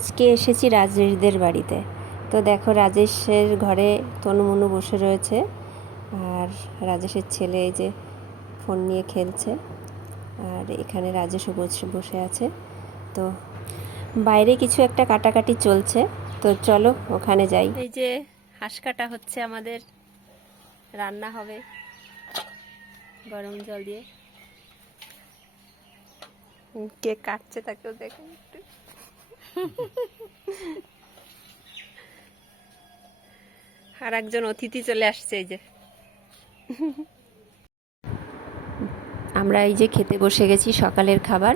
আজকে এসেছি রাজেশদের বাড়িতে। তো দেখো, রাজেশের ঘরে তনুমনু বসে রয়েছে আর রাজেশের ছেলে এই যে ফোন নিয়ে খেলছে আর এখানে রাজেশও বসে বসে আছে। তো বাইরে কিছু একটা কাটাকাটি চলছে। তো চলো, ওখানে যাই। এই যে হাঁস কাটা হচ্ছে আমাদের। রান্না হবে গরম জল দিয়ে। কে কাটছে তাকেও দেখুন একটু। আর একজন অতিথি চলে আসছে এই যে। আমরা এই যে খেতে বসে গেছি সকালের খাবার,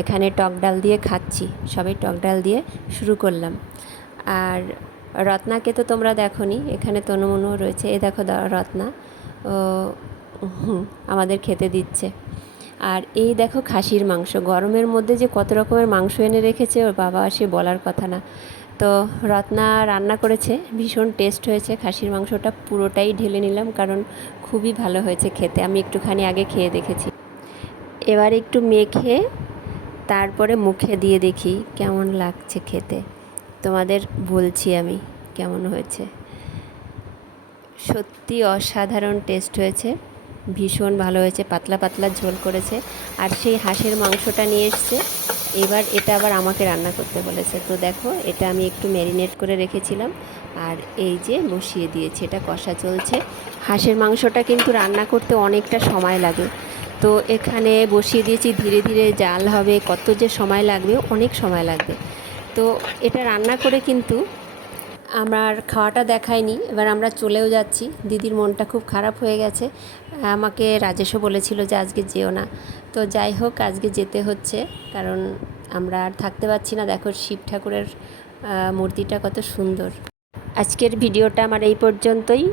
এখানে টক ডাল দিয়ে খাচ্ছি সবাই টক ডাল দিয়ে শুরু করলাম। আর রত্নাকে তো তোমরা দেখোনি, এখানে তনুমনু রয়েছে। এ দেখো রত্না আমাদের খেতে দিচ্ছে। আর এই দেখো খাসির মাংস। গরমের মধ্যে যে কত রকমের মাংস এনে রেখেছে, ওর বাবা সে বলার কথা না। তো রত্না রান্না করেছে, ভীষণ টেস্ট হয়েছে। খাসির মাংসটা পুরোটাই ঢেলে নিলাম, কারণ খুবই ভালো হয়েছে খেতে। আমি একটুখানি আগে খেয়ে দেখেছি। এবার একটু মেখে তারপরে মুখে দিয়ে দেখি কেমন লাগছে খেতে। তোমাদের বলছি আমি কেমন হয়েছে। সত্যি অসাধারণ টেস্ট হয়েছে। ভীষণ ভালো হয়েছে, পাতলা পাতলা ঝোল করেছে আর সেই হাঁসের মাংসটা নিয়ে এসছে। এবার এটা আবার আমাকে রান্না করতে বলেছে। তো দেখো, এটা আমি একটু ম্যারিনেট করে রেখেছিলাম আর এই যে বসিয়ে দিয়েছি, এটা কষা চলছে। হাঁসের মাংসটা কিন্তু রান্না করতে অনেকটা সময় লাগে। তো এখানে বসিয়ে দিয়েছি, ধীরে ধীরে জাল হবে, কত যে সময় লাগবে, অনেক সময় লাগবে। তো এটা রান্না করে কিন্তু আমার খাওয়াটা দেখায়নি এবার আমরা চলেও যাচ্ছি। দিদির মনটা খুব খারাপ হয়ে গেছে। আমাকে রাজেশও বলেছিল যে আজকে যেও না। তো যাই হোক, আজকে যেতে হচ্ছে, কারণ আমরা আর থাকতে পারছি না। দেখো শিব ঠাকুরের মূর্তিটা কত সুন্দর। আজকের ভিডিওটা আমার এই পর্যন্তই।